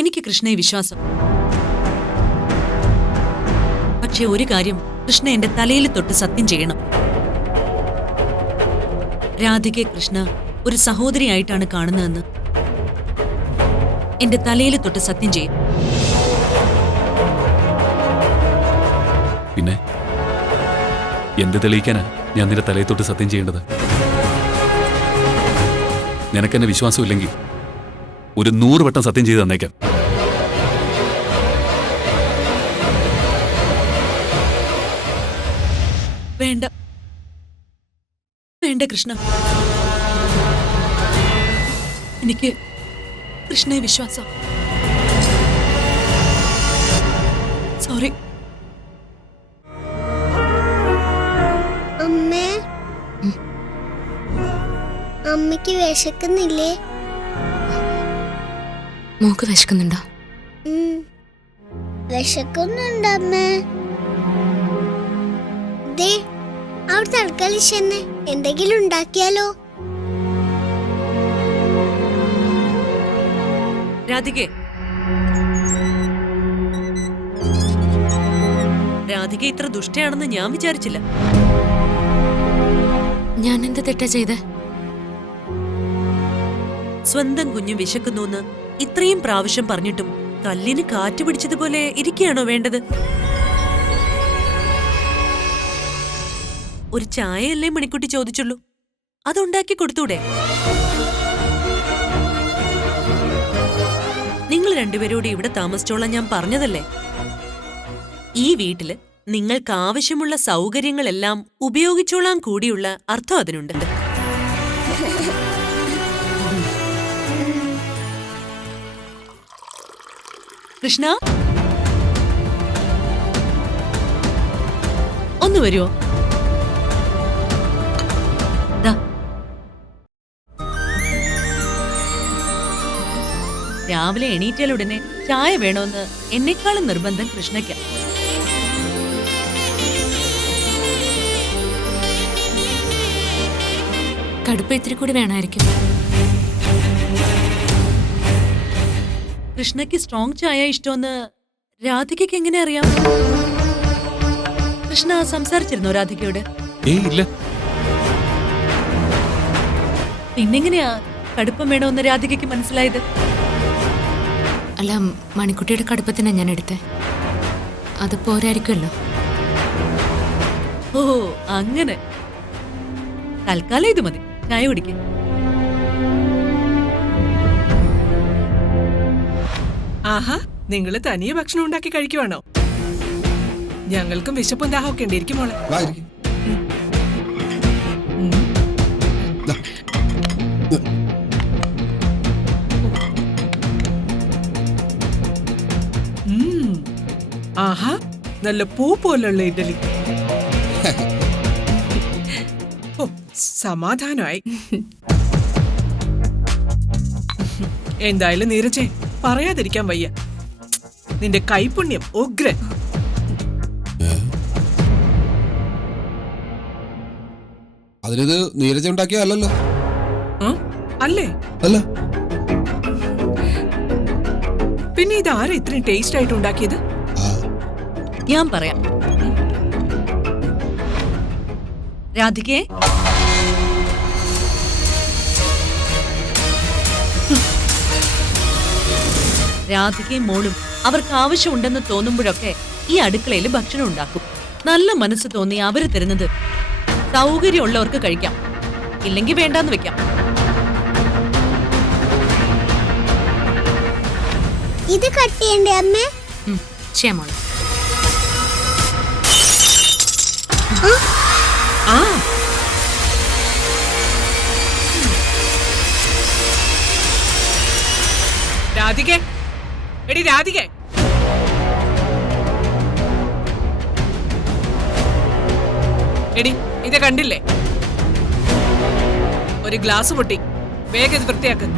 എനിക്ക് കൃഷ്ണയെ വിശ്വാസം. പക്ഷെ ഒരു കാര്യം കൃഷ്ണ എന്റെ തലയിൽ തൊട്ട് സത്യം ചെയ്യണം. രാധികയെ കൃഷ്ണ ഒരു സഹോദരിയായിട്ടാണ് കാണുന്നതെന്ന് എന്റെ തലയിൽ തൊട്ട് സത്യം ചെയ്യും. പിന്നെ എന്ത് തെളിയിക്കാനാ ഞാൻ നിന്റെ തലയിൽ തൊട്ട് സത്യം ചെയ്യേണ്ടത്? നിനക്കെന്നെ വിശ്വാസമില്ലെങ്കിൽ ഒരു 100 വട്ടം സത്യം ചെയ്ത് തന്നേക്കാം. വേണ്ട വേണ്ട കൃഷ്ണ, എനിക്ക് കൃഷ്ണയെ വിശ്വാസം. സോറി. അമ്മേ, അമ്മയ്ക്ക് വിശക്കുന്നില്ലേ? മോക്ക് വിശക്കുന്നുണ്ടോ? വിശക്കുന്നുണ്ട് അമ്മേ. ദേ, അവിടെ തൽക്കാലം ചെന്ന് എന്തെങ്കിലും ഉണ്ടാക്കിയാലോ? രാധികെ, രാധിക ഇത്ര ദുഷ്ടയാണെന്ന് ഞാൻ വിചാരിച്ചില്ല. ഞാൻ എന്ത് തെറ്റാ ചെയ്തേ? സ്വന്തം കുഞ്ഞു വിശക്കുന്നുവെന്ന് ഇത്രയും പ്രാവശ്യം പറഞ്ഞിട്ടും കല്ലിന് കാറ്റ് പിടിച്ചതുപോലെ ഇരിക്കുകയാണോ വേണ്ടത്? ഒരു ചായയല്ലേ മണിക്കുട്ടി ചോദിച്ചുള്ളൂ, അതുണ്ടാക്കി കൊടുത്തൂടെ? നിങ്ങൾ രണ്ടുപേരോട് ഇവിടെ താമസിച്ചോളാൻ ഞാൻ പറഞ്ഞതല്ലേ? ഈ വീട്ടില് നിങ്ങൾക്ക് ആവശ്യമുള്ള സൗകര്യങ്ങളെല്ലാം ഉപയോഗിച്ചോളാൻ കൂടിയുള്ള അർത്ഥം അതിനുണ്ട്. കൃഷ്ണ, ഒന്ന് വരുമോ? രാവിലെ എണീറ്റാലുടനെ ചായ വേണമെന്ന് എന്നെക്കാളും നിർബന്ധം കൃഷ്ണയ്ക്ക്. കടുപ്പ് ഇത്തിരി കൂടി വേണമായിരിക്കും. കൃഷ്ണയ്ക്ക് സ്ട്രോങ് ചായ ഇഷ്ടമെന്ന് രാധികയ്ക്ക് എങ്ങനെ അറിയാം? കൃഷ്ണ സംസാരിച്ചിരുന്നോ രാധികയോട്? ഇല്ല. പിന്നെങ്ങനെയാ കടുപ്പം വേണമെന്ന് രാധികയ്ക്ക് മനസ്സിലായത്? അല്ല, മണിക്കുട്ടിയുടെ കടുപ്പത്തിനാ ഞാൻ എടുത്തേ. അത് പോരായിരിക്കുമല്ലോ. ഓ അങ്ങനെ. തൽക്കാലം ഇത് മതി, ചായ കുടിക്ക. ആഹാ, നിങ്ങള് തനിയെ ഭക്ഷണം ഉണ്ടാക്കി കഴിക്കുവാണോ? ഞങ്ങൾക്കും വിശപ്പും ദാഹമൊക്കെ ഉണ്ട്. ഇരിക്കും മോളെ. ആഹാ, നല്ല പൂ പോലുള്ള ഇഡലി. ഓ, സമാധാനമായി. എന്തായാലും നീരജേ, പറയാതിരിക്കാൻ വയ്യ. നിന്റെ കൈപുണ്യം ഉഗ്രൻ. അതിനിത് നീരജ ഉണ്ടാക്കിയ അല്ലല്ലോ. അല്ലേ? അല്ല. പിന്നെ ഇത് ആരാ ഇത്രയും ടേസ്റ്റ് ആയിട്ട് ഉണ്ടാക്കിയത്? ഞാൻ പറയാം. രാധികയെ, രാധികയും മോളും അവർക്ക് ആവശ്യമുണ്ടെന്ന് തോന്നുമ്പോഴൊക്കെ ഈ അടുക്കളയിൽ ഭക്ഷണം ഉണ്ടാക്കും. നല്ല മനസ്സ് തോന്നി അവര് തരുന്നത് സൗകര്യമുള്ളവർക്ക് കഴിക്കാം, ഇല്ലെങ്കിൽ വേണ്ടാന്ന് വെക്കാം. ഇത് കട്ട് ചെയ്യണ്ടേ അമ്മേ? ക്ഷേമോളെ. രാധികേ, എടി രാധികേ, എടി ഇത് കണ്ടില്ലേ? ഒരു ഗ്ലാസ് പൊട്ടി. വേഗം ഇത് വൃത്തിയാക്ക്.